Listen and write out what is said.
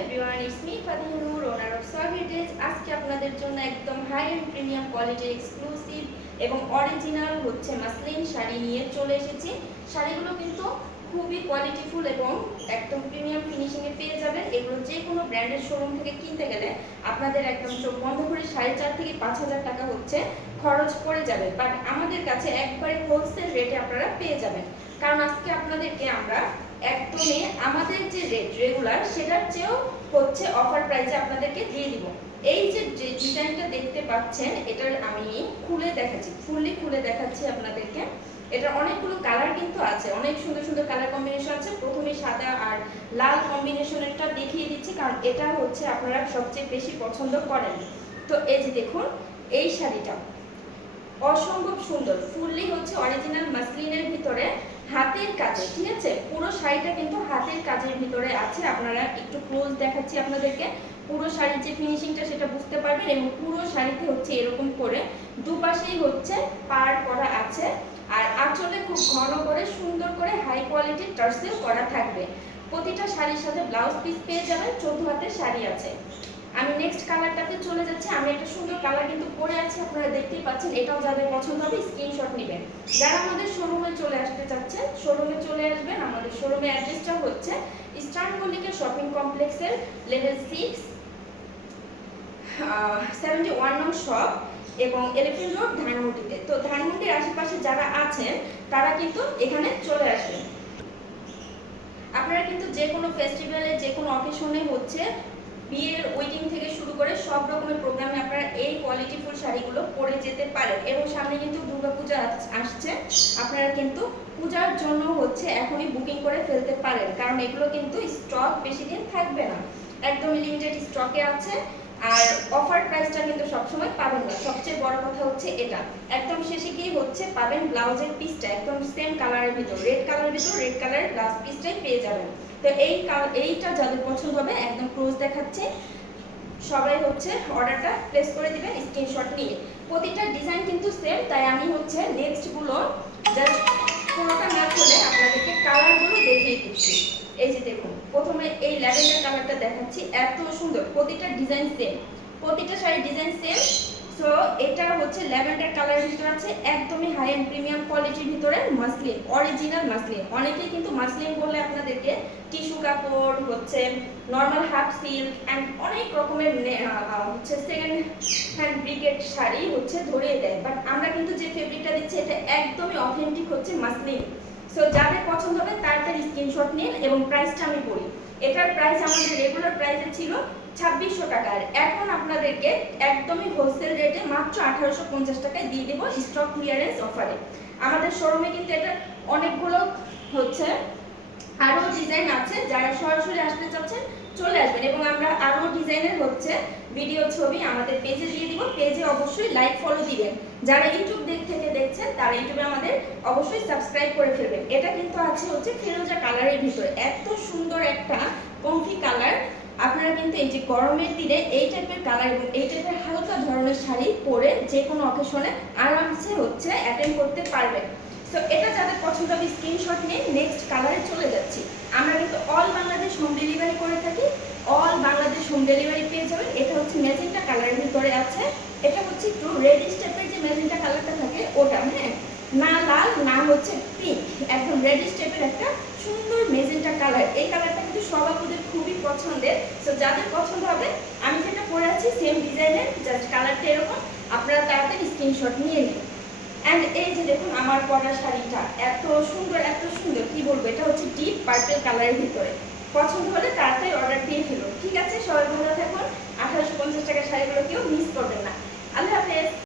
Everyone it's me Fatihur owner of Servitage আজকে আপনাদের জন্য একদম হাই এন্ড প্রিমিয়াম কোয়ালিটির এক্সক্লুসিভ এবং অরিজিনাল হচ্ছে মাসলিন শাড়ি নিয়ে চলে এসেছি। শাড়িগুলো কিন্তু খুবই কোয়ালিটিফুল এবং একদম প্রিমিয়াম ফিনিশিংয়ে পেয়ে যাবেন। এগুলো যে কোনো ব্র্যান্ডের শোরুম থেকে কিনতে গেলে আপনাদের একদম চোখ বন্ধ করে সাড়ে চার থেকে পাঁচ হাজার টাকা হচ্ছে খরচ পড়ে যাবে। বাট আমাদের কাছে একবারে হোলসেল রেটে আপনারা পেয়ে যাবেন। কারণ আজকে আপনাদেরকে আমরা একদমই আমাদের যে রেট রেগুলার সেটার চেয়েও হচ্ছে অফার প্রাইসে আপনাদেরকে দিয়ে দিব। এই যে ডিজাইনটা দেখতে পাচ্ছেন, এটার আমি খুলে দেখাচ্ছি ফুললি খুলে দেখাচ্ছি আপনাদেরকে। এটার অনেকগুলো কালার কিন্তু আছে, অনেক সুন্দর সুন্দর কালার কম্বিনেশন আছে। প্রথমে সাদা আর লাল কম্বিনেশনেরটা দেখিয়ে দিচ্ছি, কারণ এটা হচ্ছে আপনারা সবচেয়ে বেশি পছন্দ করেন। তো এই যে দেখুন, এই শাড়িটা অসম্ভব সুন্দর ফুললি হচ্ছে অরিজিনাল মাসলিনের ভিতরে হাতের কাজে, ঠিক আছে? শাড়িটা কিন্তু হাতের কাজের ভিতরে আছে। আপনারা একটু ক্লোজ দেখাচ্ছি আপনাদেরকে। পুরো শাড়ির যে ফিনিশিংটা সেটা বুঝতে পারবেন এবং পুরো শাড়িতে হচ্ছে এরকম করে দুপাশেই হচ্ছে পার করা আছে। আর আঁচলে খুব ঘন করে, সুন্দর করে হাই কোয়ালিটির টার্সেল করা থাকবে। প্রতিটা শাড়ির সাথে ব্লাউজ পিস পেয়ে যাবেন চোদ্দ হাতের শাড়ি আছে। আমি নেক্সট কালারটাতে চলে যাচ্ছি। আমি একটা সুন্দর কালার কিন্তু পরে আছি, আপনারা দেখতেই পাচ্ছেন। এটাও যাদের পছন্দ হবে স্ক্রিনশট নেবেন। যারা আমাদের শোরুমে চলে আসতে চাচ্ছেন শোরুমে চলে আসবেন। আমাদের শোরুমের অ্যাড্রেসটা হচ্ছে ইস্টার্ন মল্লিকের শপিং কমপ্লেক্সের লেভেল সিক্স সেভেন্টি ওয়ান নং শপ এবং এলিফেন্ট রোড ধানমন্ডিতে। তো ধানমন্ডির আশেপাশে যারা আছেন, তারা কিন্তু এখানে চলে আসবেন। আপনারা কিন্তু যে কোনো ফেস্টিভ্যালে যে কোনো অকেশনে হচ্ছে বিয়ের ওয়েডিং থেকে শুরু করে সব রকমের প্রোগ্রামে আপনারা এই কোয়ালিটি ফুল শাড়িগুলো পরে যেতে পারেন। এবং সামনে কিন্তু দুর্গাপূজা আসছে। আপনারা কিন্তু পূজার জন্য হচ্ছে এখনই বুকিং করে ফেলতে পারেন। কারণ এগুলো কিন্তু স্টক বেশি দিন থাকবে না। একদমই লিমিটেড স্টকে আছে। আর অফার প্রাইসটা কিন্তু সবসময় পাবেন না। সবচেয়ে বড় কথা হচ্ছে এটা। একদম শেষে কি হচ্ছে পাবেন ব্লাউজের পিসটা একদম সেম কালারের ভিতর। রেড কালারের ভিতর রেড কালারের ব্লাউজ পিসটাই পেয়ে যাবেন। তো এই এইটা যাদের পছন্দ হবে, একদম ক্লোজ দেখাচ্ছে। সবাই হচ্ছে অর্ডারটা প্লেস করে দিবেন স্ক্রিনশট নিয়ে। প্রতিটা ডিজাইন কিন্তু সেম তাই আমি হচ্ছে নেক্সটগুলো জাস্ট পুরোটা না খুলে আপনাদেরকে এই যে দেখুন, প্রথমে এই ল্যাভেন্ডার কালারটা দেখাচ্ছি, এত সুন্দর, প্রতিটা ডিজাইন সেম প্রতিটা শাড়ির ডিজাইন সেম সো এটা হচ্ছে ল্যাভেন্ডার কালারের ভিতরে আছে, একদমই হাই এন্ড প্রিমিয়াম কোয়ালিটির ভিতরে মাসলিন অরিজিনাল মাসলিন অনেকেই কিন্তু মাসলিন বললে আপনাদেরকে টিস্যু কাপড়, হচ্ছে নর্মাল হাফ সিল্ক অ্যান্ড অনেক রকমের হচ্ছে সেকেন্ড হ্যান্ড ব্রিকেট শাড়ি হচ্ছে ধরিয়ে দেয়। বাট আমরা কিন্তু যে ফেব্রিকটা দিচ্ছি, এটা একদমই অথেন্টিক হচ্ছে মাসলিন সো যাদের পছন্দ হবে তার তার স্ক্রিনশট নিন এবং প্রাইসটা আমি বলি। এটার প্রাইস আমাদের রেগুলার প্রাইসে ছিল ছাব্বিশশো টাকার এখন আপনাদেরকে একদমই হোলসেল রেটে মাত্র আঠারোশো পঞ্চাশ টাকায় দিয়ে দেবো স্টক ক্লিয়ারেন্স অফারে আমাদের শোরুমে কিন্তু এটা অনেকগুলো হচ্ছে আরও ডিজাইন আছে। যারা সরাসরি আসতে চাচ্ছেন এবং আমরা আরও ডিজাইনের হচ্ছে ভিডিও ছবি আমাদের পেজে দিয়ে দিব। পেজে অবশ্যই লাইক ফলো দিবেন। যারা ইউটিউব দিক থেকে দেখছেন, তারা ইউটিউবে আমাদের অবশ্যই সাবস্ক্রাইব করে ফেলবেন। এটা কিন্তু আছে হচ্ছে ফিরোজা কালারের ভিতরে। এত সুন্দর একটা কমফি কালার আপনারা কিন্তু এই যে গরমের দিনে এই টাইপের কালার এবং এই টাইপের হালকা ধরনের শাড়ি পরে যে কোনো অকেশনে আরামসে হচ্ছে অ্যাটেন্ড করতে পারবেন। তো এটা যাদের পছন্দ হবে স্ক্রিনশট নিয়ে নেক্সট কালারে চলে যাচ্ছি। আমরা কিন্তু অল বাংলাদেশ হোম ডেলিভারি করে থাকি। অল বাংলাদেশ হোম ডেলিভারি পেয়ে যাবেন। এটা হচ্ছে ম্যাজেন্টা কালারের ভিতরে আছে। এটা হচ্ছে একটু রেড স্টেপের যে ম্যাজেন্টা কালারটা থাকে, ওটা হ্যাঁ? না লাল, না হচ্ছে পিঙ্ক একদম রেড স্টেপের একটা সুন্দর মেজেন্টা কালার এই কালারটা কিন্তু সব আপুদের খুবই পছন্দের। তো যাদের পছন্দ হবে, আমি যেটা পরে আছি সেম ডিজাইনের জাস্ট কালারটা এরকম। আপনারা তাড়াতাড়ি স্ক্রিনশট নিয়ে নিন। অ্যান্ড এই যে দেখুন, আমার পরা শাড়িটা, এত সুন্দর এত সুন্দর, কি বলব? এটা হচ্ছে ডিপ পার্পেল কালারের ভিতরে। পছন্দ হলে তাড়াতাড়ি অর্ডার দিয়ে ফেলুন ঠিক আছে? সবাই ভালো থাকুন। আঠারোশো পঞ্চাশ টাকার শাড়িগুলো কেউ মিস করবেন না। আল্লাহ হাফেজ।